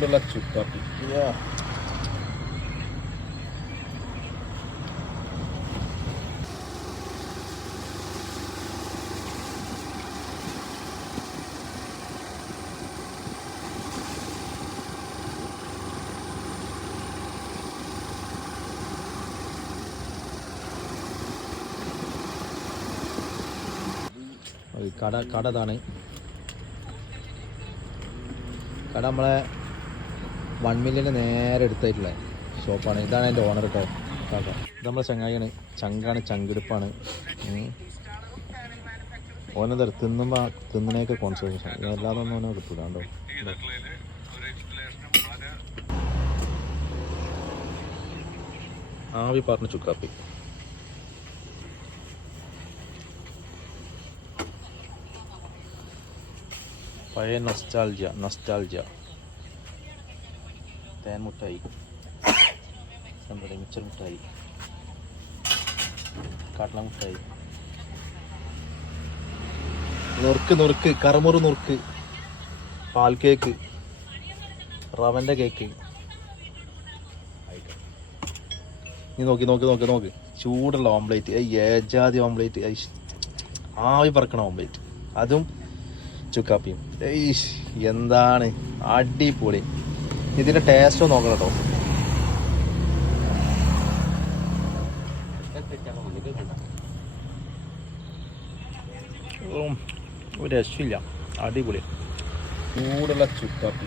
ചൂടുള്ള ചുക്കാപ്പി. കട ഇതാണ്. കട നമ്മളെ 1 മില്യൻ്റെ നേരെ എടുത്തായിട്ടുള്ള ഷോപ്പാണ്. ഇതാണ് എൻ്റെ ഓണർ കേട്ടോ. ഇത് നമ്മളെ ചങ്ങായിയാണ്, ചങ്കാണ്, ചങ്കെടുപ്പാണ്. ഓനെന്താ തിന്നണേക്ക് കോൺസെൻട്രേഷൻ, അല്ലാതെ ഒന്നും ഓനെ കിട്ടൂല കേട്ടോ. ആവി പറഞ്ഞ ചുക്കാപ്പി. പഴയ നൊസ്റ്റാൾജിയ. തേൻ മുട്ടായി, മിച്ചർ മുട്ടായി, കടല മുട്ടായി, നുറുക്ക് കറമുറ് നുറുക്ക്, പാൽ കേക്ക്, റവൻ്റെ കേക്ക്. നീ നോക്ക് ചൂടുള്ള ഓംപ്ലേറ്റ്, ഏജാതി ഓംപ്ലേറ്റ്, ആവി പറക്കണ ഓംപ്ലേറ്റ്, അതും ചുക്കാപ്പിയും. എന്താണ് അടിപൊളി. ഇതിൻ്റെ ടേസ്റ്റോ നോക്കണം കേട്ടോ. ഒരു രക്ഷയില്ല, അടിപൊളി ചൂടുള്ള ചുക്കാപ്പി.